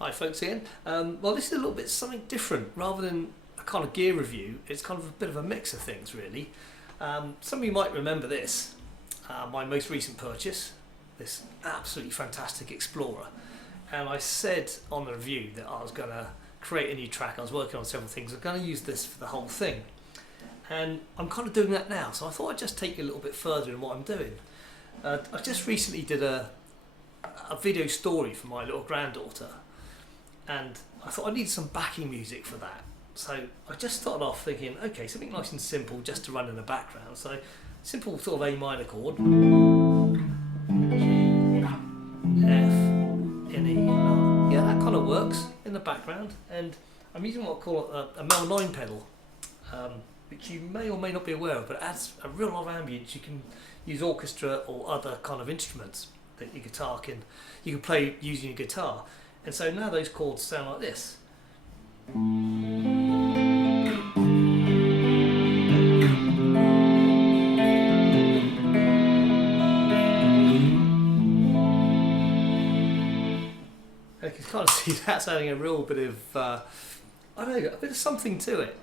Hi folks again. Well, this is a little bit something different. Rather than a kind of gear review, it's kind of a bit of a mix of things really. Some of you might remember this, my most recent purchase, this absolutely fantastic Explorer. And I said on the review that I was going to create a new track. I was working on several things. I was going to use this for the whole thing. And I'm kind of doing that now, so I thought I'd just take you a little bit further in what I'm doing. I just recently did a video story for my little granddaughter, and I thought I needed some backing music for that. So I just started off thinking, okay, something nice and simple just to run in the background. So simple sort of A minor chord, G, F, N, E. Yeah, that kind of works in the background. And I'm using what I call a Mel 9 pedal, which you may or may not be aware of, but it adds a real lot of ambience. You can use orchestra or other kind of instruments that your guitar can, you can play using your guitar. And so now those chords sound like this. And you can kind of see that's adding a real bit of, I don't know, a bit of something to it.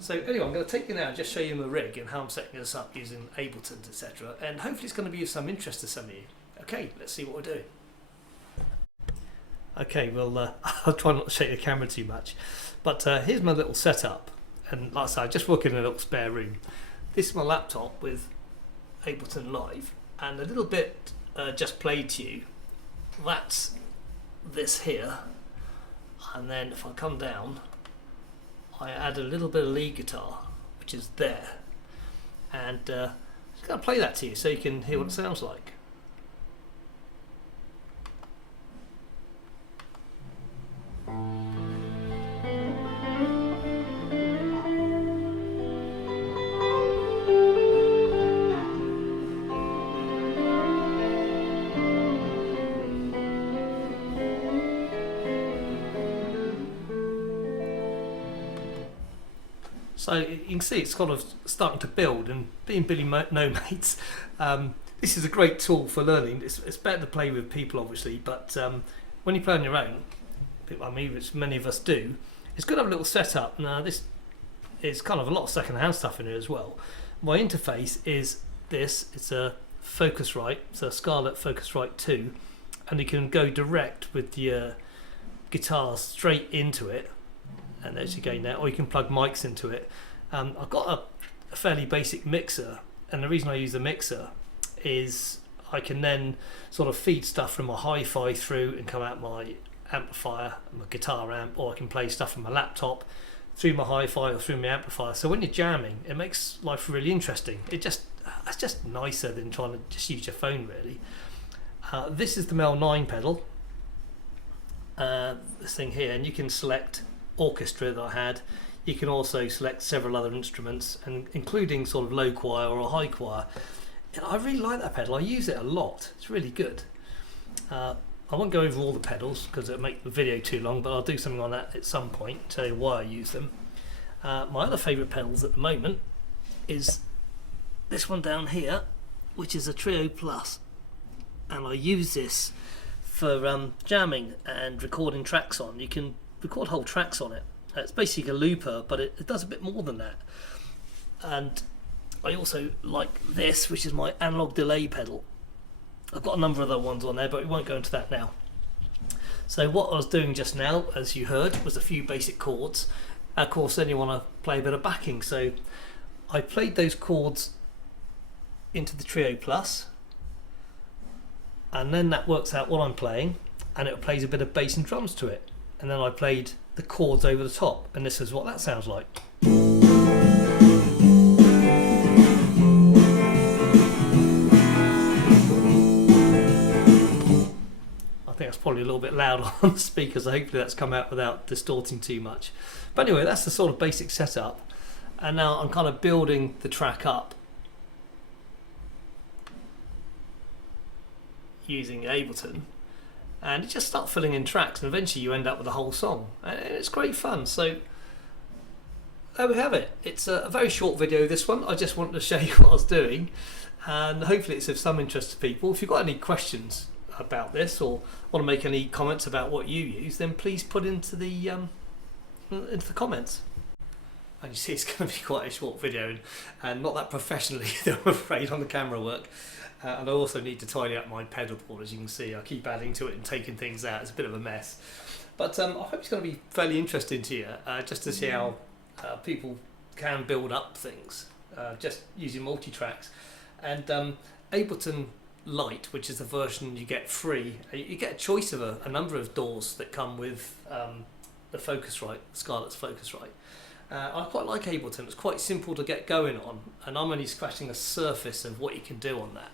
So anyway, I'm going to take you now and just show you my rig and how I'm setting this up using Ableton, etc. And hopefully it's going to be of some interest to some of you. Okay, let's see what we're doing. Okay, well, I'll try not to shake the camera too much, but here's my little setup. And like I said, I just work in a little spare room. This is my laptop with Ableton Live, and a little bit just played to you. That's this here, and then if I come down, I add a little bit of lead guitar, which is there, and I'm just going to play that to you so you can hear what it sounds like. So you can see it's kind of starting to build, and being Billy No Mates, this is a great tool for learning. It's better to play with people obviously, but when you play on your own, I mean, which many of us do, it's good to have a little setup. Now this is kind of a lot of second-hand stuff in here as well. My interface is this, it's a Focusrite, it's a Scarlett Focusrite 2, and you can go direct with your guitar straight into it. And there's your gain there, or you can plug mics into it. I've got a fairly basic mixer, and the reason I use the mixer is I can then sort of feed stuff from my hi-fi through and come out my amplifier, my guitar amp, or I can play stuff from my laptop through my hi-fi or through my amplifier. So when you're jamming, it makes life really interesting. It's just nicer than trying to just use your phone really. This is the Mel 9 pedal, this thing here, and you can select orchestra that I had. You can also select several other instruments, and including sort of low choir or a high choir. And I really like that pedal. I use it a lot. It's really good. I won't go over all the pedals because it'll make the video too long, but I'll do something on that at some point, tell you why I use them. My other favourite pedals at the moment is this one down here, which is a Trio Plus, and I use this for jamming and recording tracks on. You can record whole tracks on it. It's basically a looper, but it does a bit more than that. And I also like this, which is my analog delay pedal. I've got a number of other ones on there, but we won't go into that now. So what I was doing just now, as you heard, was a few basic chords. Of course, then you want to play a bit of backing. So I played those chords into the Trio Plus, and then that works out what I'm playing, and it plays a bit of bass and drums to it. And then I played the chords over the top, and this is what that sounds like. I think that's probably a little bit loud on the speakers, so hopefully that's come out without distorting too much. But anyway, that's the sort of basic setup, and now I'm kind of building the track up using Ableton. And you just start filling in tracks, and eventually you end up with a whole song, and it's great fun. So there we have it. It's a very short video, this one. I just wanted to show you what I was doing, and hopefully it's of some interest to people. If you've got any questions, about this or want to make any comments about what you use, then please put into the comments. And you see, it's going to be quite a short video and not that professionally, I'm afraid, on the camera work. And I also need to tidy up my pedal board, as you can see. I keep adding to it and taking things out. It's a bit of a mess. But I hope it's going to be fairly interesting to you, just to see how people can build up things just using multi-tracks. And Ableton Lite, which is the version you get free, you get a choice of a number of DAWs that come with the Focusrite, Scarlett's Focusrite. I quite like Ableton. It's quite simple to get going on, and I'm only scratching the surface of what you can do on that.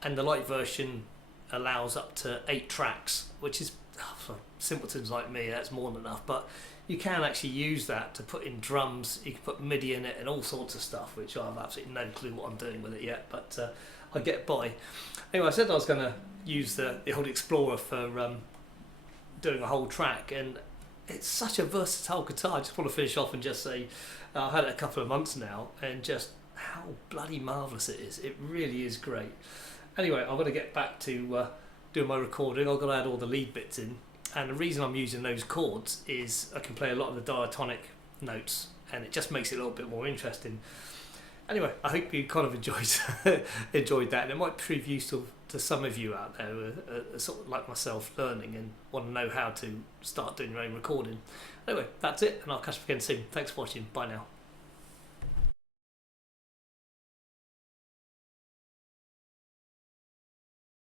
And the Lite version allows up to 8 tracks, which is, for simpletons like me, that's more than enough. But you can actually use that to put in drums. You can put MIDI in it and all sorts of stuff, which I have absolutely no clue what I'm doing with it yet, but I get by. Anyway, I said I was going to use the old Explorer for doing a whole track, and it's such a versatile guitar. I just want to finish off and just say I've had it a couple of months now, and just how bloody marvellous it is. It really is great. Anyway, I'm going to get back to doing my recording. I've got to add all the lead bits in, and the reason I'm using those chords is I can play a lot of the diatonic notes, and it just makes it a little bit more interesting. Anyway, I hope you kind of enjoyed that, and it might prove useful to some of you out there who are sort of like myself, learning and want to know how to start doing your own recording. Anyway, that's it, and I'll catch up again soon. Thanks for watching. Bye now.